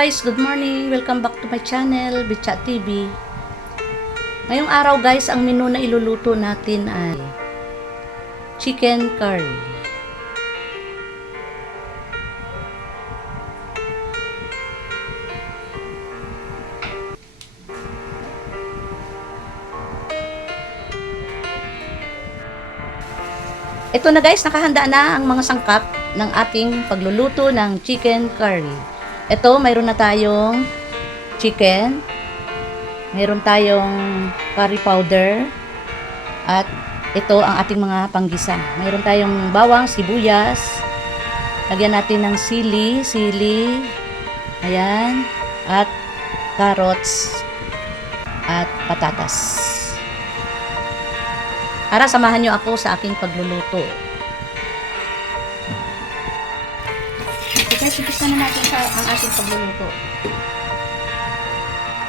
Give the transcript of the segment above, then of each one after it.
guys, good morning. Welcome back to my channel, Bitchat TV. Ngayong araw guys, ang menu na iluluto natin ay chicken curry. Ito na guys, nakahanda na ang mga sangkap ng ating pagluluto ng chicken curry. Ito, mayroon na tayong chicken, mayroon tayong curry powder, at ito ang ating mga panggisa. Mayroon tayong bawang, sibuyas, lagyan natin ng sili, ayan, at carrots, at patatas. Para samahan nyo ako sa aking pagluluto. Okay, umpisa na natin ang ating pagluluto.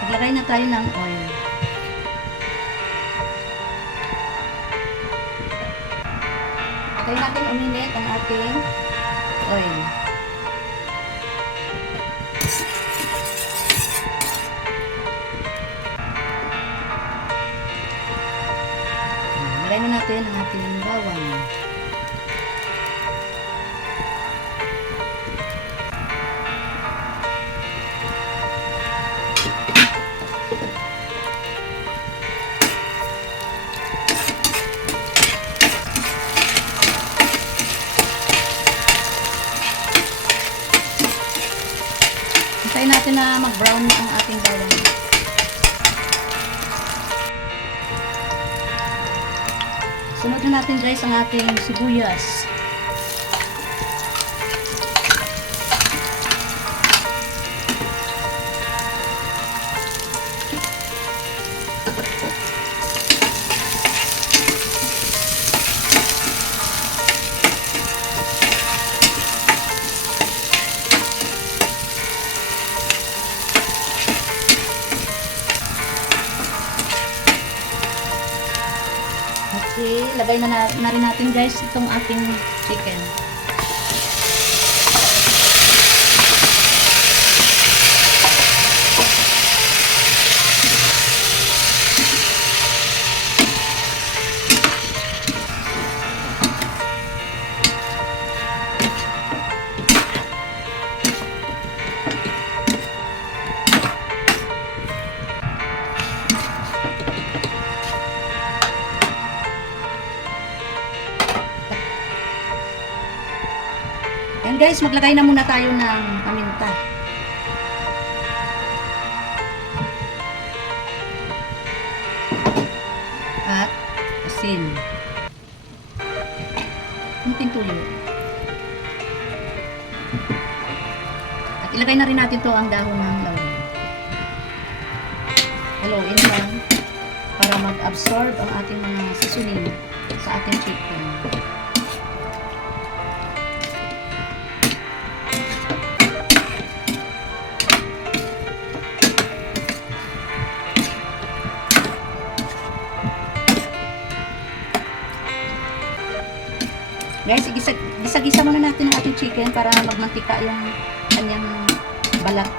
Maglagay na tayo ng oil. Tayo natin uminit ang ating oil. Lagay na natin ang ating bawang. Hintayin natin na mag-brown ang ating bawang. Sunod na natin guys ang ating sibuyas. Okay, lagay na rin natin guys itong ating chicken. Yan guys, maglagay na muna tayo ng paminta. At asin. Kunting tuyo. At ilagay na rin natin to ang dahon ng laurel. Haluin lang para mag-absorb ang ating mga seasoning sa ating chicken. Guys, gisa-gisa muna natin ang ating chicken para magmantika yung kanyang balat.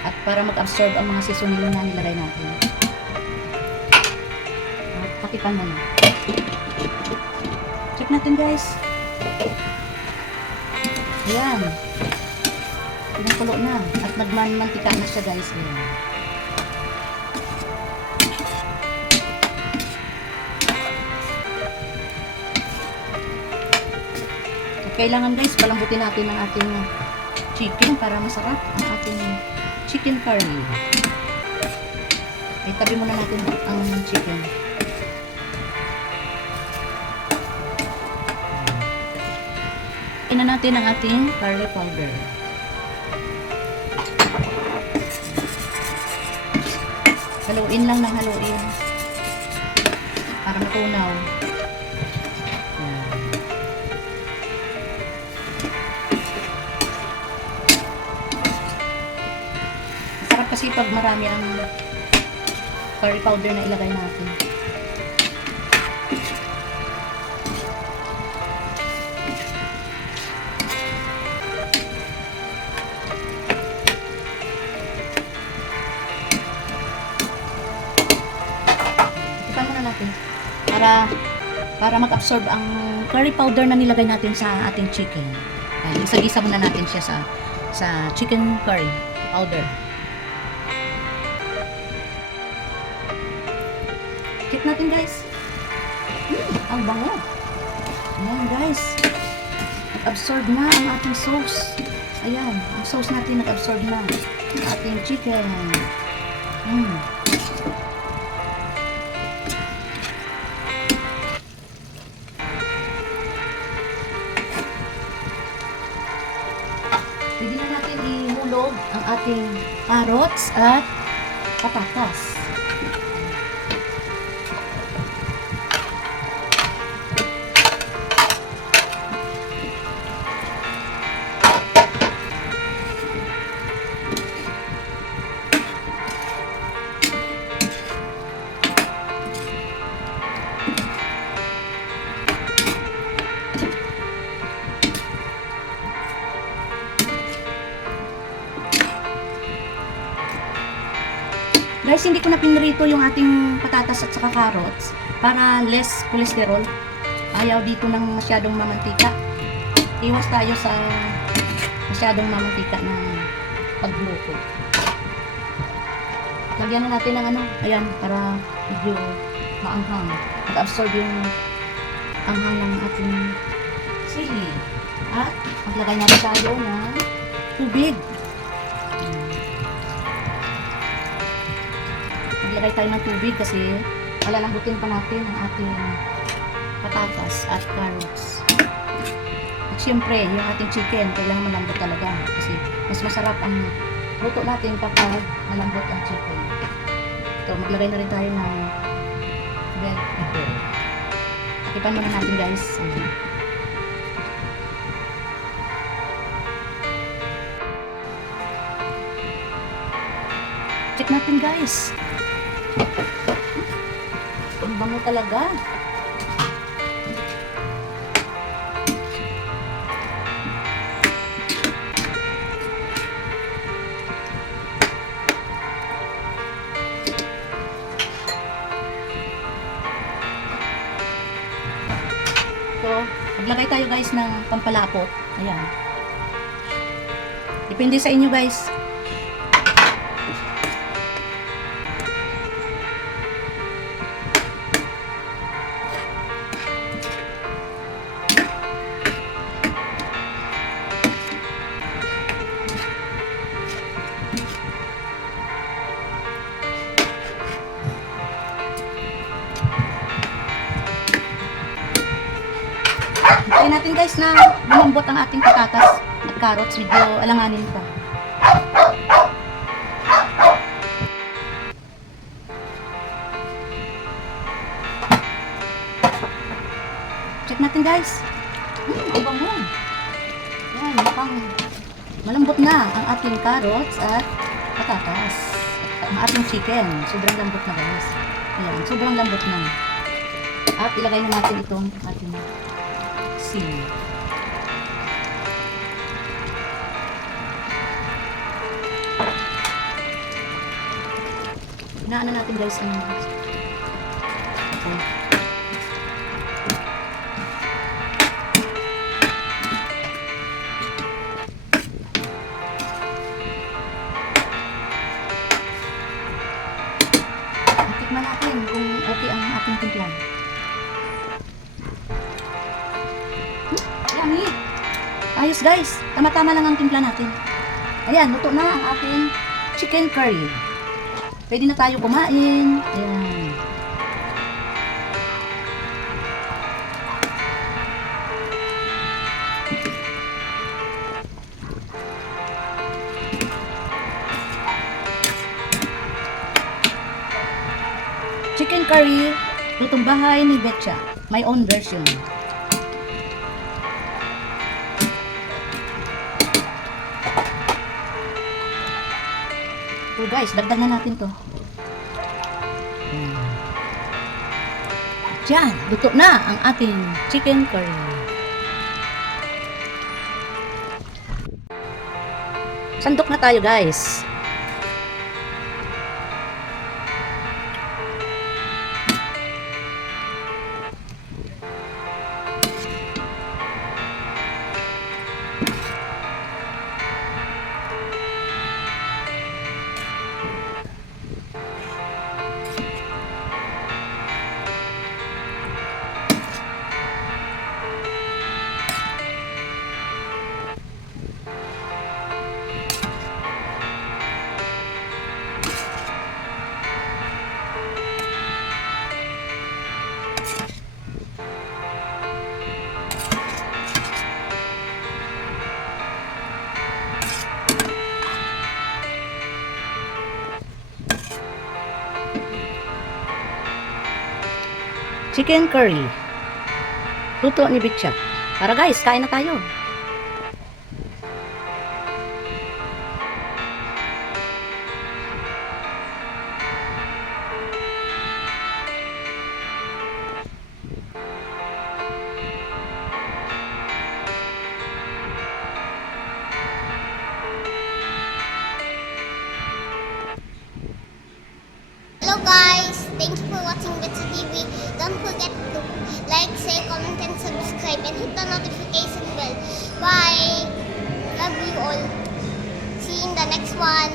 At para mag-absorb ang mga seasoning na nilagay natin. At patikan muna. Check natin guys. Ayan. Pinangkulo na. At nagmantika na siya guys. Ayan. Kailangan guys, palambutin natin ang ating chicken para masarap ang ating chicken curry. Ay, tabi muna natin ang chicken. Ina natin ang ating curry powder. Haluin lang ng haluin para matunaw. Kasi pag marami ang curry powder na ilagay natin. para mag-absorb ang curry powder na nilagay natin sa ating chicken. Ayan, isa-gisa muna natin siya sa chicken curry powder. Check natin guys. Ang bango. Ayan guys. Nag-absorb na ang ating sauce. Ayan, ang sauce natin nag-absorb na ang ating chicken. Pwede na natin ihulog ang ating carrots at patatas. Guys, hindi ko na pinrito yung ating patatas at saka carrots para less cholesterol. Ayaw dito ng masyadong mamantika. Iwas tayo sa masyadong mamantika na pagluto. Lagyan na natin ng ayan, para medyo maanghang. Mag-absorb yung anghang ng ating sili. At maglagay na rin tayo ng tubig. Maglagay tayo ng tubig kasi palalambutin pa natin ang ating patatas at carrots. At syempre, yung ating chicken, kailangan malambot talaga kasi mas masarap ang luto natin kapag malambot ang chicken. So, maglagay na rin tayo ng bell pepper. Takipan muna natin guys. Check natin guys. Ang bango talaga. So, maglagay tayo guys ng pampalapot. Ayan. Depende sa inyo guys. Hintayin natin guys na lumambot ang ating patatas at carrots. Medyo alanganin pa. Check natin guys. Ang bango. Yan, mukhang malambot na ang ating carrots at patatas. Ang ating chicken. Sobrang lambot na guys. Ayan, sobrang lambot na. At ilagay na natin itong ating sili. Inaano natin guys ang okay. Tikman natin kung okay ang ating timplan. Yummy! Ayos guys, tama-tama lang ang timpla natin. Ayan, luto na ang ating chicken curry. Pwede na tayo kumain. Ayan. Chicken curry, lutong bahay ni Betcha. My own version. So guys, dagdagan na natin to. Diyan, luto na ang ating chicken curry. Sandok na tayo guys. chicken curry. Luto ni Bitcha. Tara guys, kain na tayo. Hello guys, thanks for watching Betsa TV. Don't forget to like, share, comment, and subscribe, and hit the notification bell. Bye. Love you all. See you in the next one.